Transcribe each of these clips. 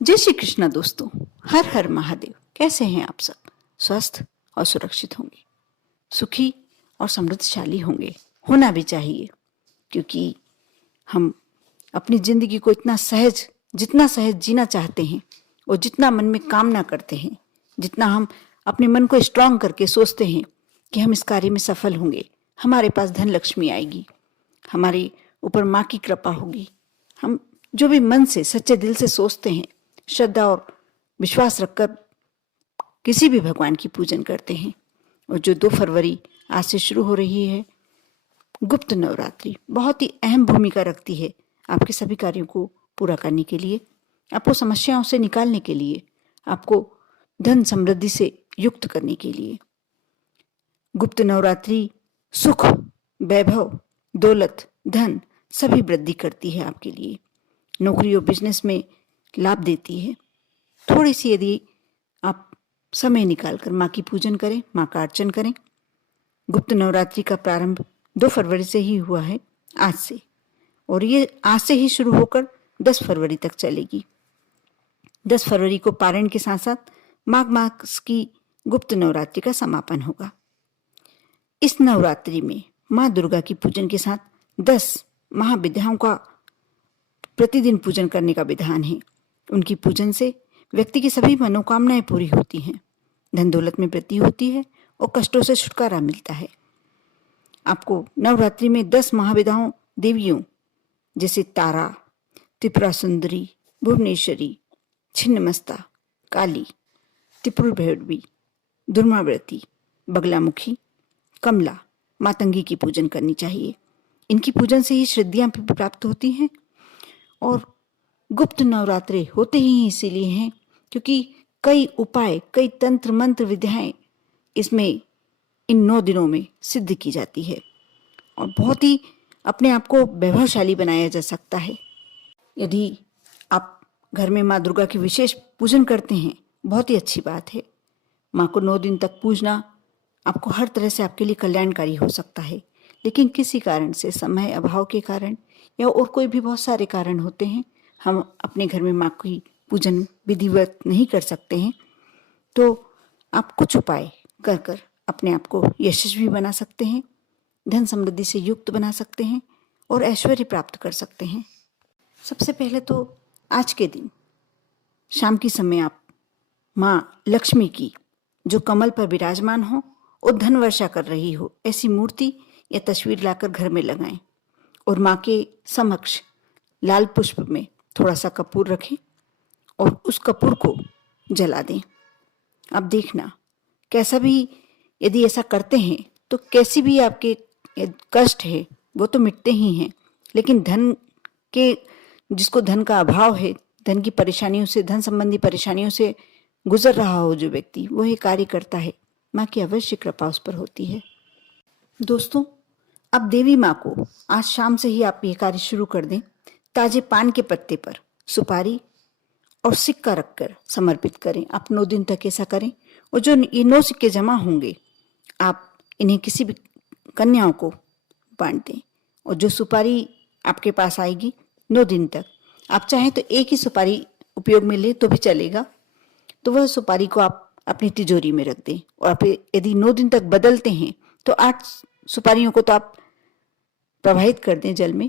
जय श्री कृष्णा दोस्तों। हर हर महादेव। कैसे हैं आप सब? स्वस्थ और सुरक्षित होंगे, सुखी और समृद्धशाली होंगे, होना भी चाहिए, क्योंकि हम अपनी जिंदगी को जितना सहज जीना चाहते हैं और जितना मन में कामना करते हैं, जितना हम अपने मन को स्ट्रांग करके सोचते हैं कि हम इस कार्य में सफल होंगे, हमारे पास धन लक्ष्मी आएगी, हमारे ऊपर माँ की कृपा होगी। हम जो भी मन से सच्चे दिल से सोचते हैं, श्रद्धा और विश्वास रखकर किसी भी भगवान की पूजन करते हैं। और जो 2 फरवरी आज से शुरू हो रही है, गुप्त नवरात्रि बहुत ही अहम भूमिका रखती है आपके सभी कार्यों को पूरा करने के लिए, आपको समस्याओं से निकालने के लिए, आपको धन समृद्धि से युक्त करने के लिए। गुप्त नवरात्रि सुख, वैभव, दौलत, धन सभी वृद्धि करती है आपके लिए। नौकरी और बिजनेस में लाभ देती है। थोड़ी सी यदि आप समय निकालकर माँ की पूजन करें, माँ का अर्चन करें। गुप्त नवरात्रि का प्रारंभ 2 फरवरी से ही हुआ है, आज से, और ये आज से ही शुरू होकर 10 फरवरी तक चलेगी। 10 फरवरी को पारण के साथ साथ माघ मास की गुप्त नवरात्रि का समापन होगा। इस नवरात्रि में माँ दुर्गा की पूजन के साथ 10 महाविद्याओं का प्रतिदिन पूजन करने का विधान है। उनकी पूजन से व्यक्ति की सभी मनोकामनाएं पूरी होती हैं, धन दौलत में वृद्धि होती है और कष्टों से छुटकारा मिलता है। आपको नवरात्रि में 10 महाविद्याओं देवियों जैसे तारा, त्रिपुरा सुंदरी, भुवनेश्वरी, छिन्नमस्ता, काली, त्रिपुर भैरवी, दुर्गाव्रती, बगलामुखी, कमला, मातंगी की पूजन करनी चाहिए। इनकी पूजन से ही सिद्धियां प्राप्त होती हैं। और गुप्त नवरात्रे होते ही इसीलिए हैं क्योंकि कई उपाय, कई तंत्र मंत्र विद्याएं इसमें इन 9 दिनों में सिद्ध की जाती है और बहुत ही अपने आप को वैभवशाली बनाया जा सकता है। यदि आप घर में माँ दुर्गा की विशेष पूजन करते हैं, बहुत ही अच्छी बात है। माँ को 9 दिन तक पूजना आपको हर तरह से आपके लिए कल्याणकारी हो सकता है। लेकिन किसी कारण से, समय अभाव के कारण या और कोई भी बहुत सारे कारण होते हैं, हम अपने घर में माँ की पूजन विधिवत नहीं कर सकते हैं, तो आप कुछ उपाय कर कर अपने आप को यशस्वी बना सकते हैं, धन समृद्धि से युक्त बना सकते हैं और ऐश्वर्य प्राप्त कर सकते हैं। सबसे पहले तो आज के दिन शाम के समय आप माँ लक्ष्मी की, जो कमल पर विराजमान हो और धन वर्षा कर रही हो, ऐसी मूर्ति या तस्वीर लाकर घर में लगाएं और माँ के समक्ष लाल पुष्प में थोड़ा सा कपूर रखें और उस कपूर को जला दें। अब देखना, कैसा भी यदि ऐसा करते हैं तो कैसी भी आपके कष्ट है वो तो मिटते ही हैं, लेकिन जिसको धन का अभाव है, धन की परेशानियों से, धन संबंधी परेशानियों से गुजर रहा हो जो व्यक्ति, वो ये कार्य करता है, माँ की अवश्य कृपा उस पर होती है। दोस्तों, अब देवी माँ को आज शाम से ही आप ये कार्य शुरू कर दें। ताजे पान के पत्ते पर सुपारी और सिक्का रखकर समर्पित करें। आप 9 दिन तक ऐसा करें और जो ये 9 सिक्के जमा होंगे, आप इन्हें किसी भी कन्याओं को बांट दें। और जो सुपारी आपके पास आएगी 9 दिन तक, आप चाहें तो एक ही सुपारी उपयोग में ले तो भी चलेगा, तो वह सुपारी को आप अपनी तिजोरी में रख दें। और आप यदि 9 दिन तक बदलते हैं तो 8 सुपारियों को तो आप प्रवाहित कर दें जल में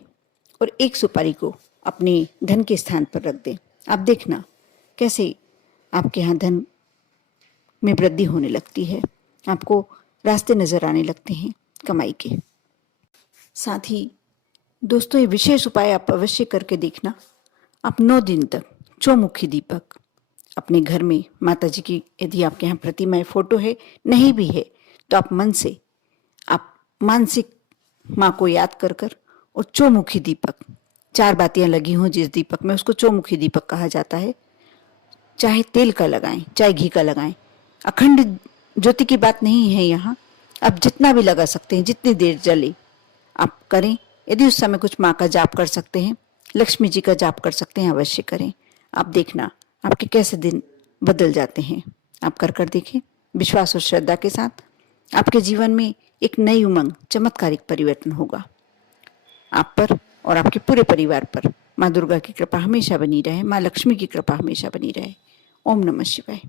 और 1 सुपारी को अपने धन के स्थान पर रख दें। आप देखना कैसे आपके यहाँ धन में वृद्धि होने लगती है, आपको रास्ते नजर आने लगते हैं कमाई के। साथ ही दोस्तों, ये विशेष उपाय आप अवश्य करके देखना। आप 9 दिन तक चौमुखी दीपक अपने घर में, माता जी की यदि आपके यहाँ प्रतिमा, फोटो है, नहीं भी है तो आप मन से, आप मानसिक माँ को याद कर कर और चौमुखी दीपक, 4 बातियां लगी हों जिस दीपक में, उसको चौमुखी दीपक कहा जाता है। चाहे तेल का लगाएं, चाहे घी का लगाएं, अखंड ज्योति की बात नहीं है यहाँ। आप जितना भी लगा सकते हैं, जितनी देर जले आप करें। यदि उस समय कुछ माँ का जाप कर सकते हैं, लक्ष्मी जी का जाप कर सकते हैं, अवश्य करें। आप देखना आपके कैसे दिन बदल जाते हैं। आप कर देखें विश्वास और श्रद्धा के साथ। आपके जीवन में एक नई उमंग, चमत्कारिक परिवर्तन होगा। आप पर और आपके पूरे परिवार पर माँ दुर्गा की कृपा हमेशा बनी रहे, माँ लक्ष्मी की कृपा हमेशा बनी रहे। ओम नमः शिवाय।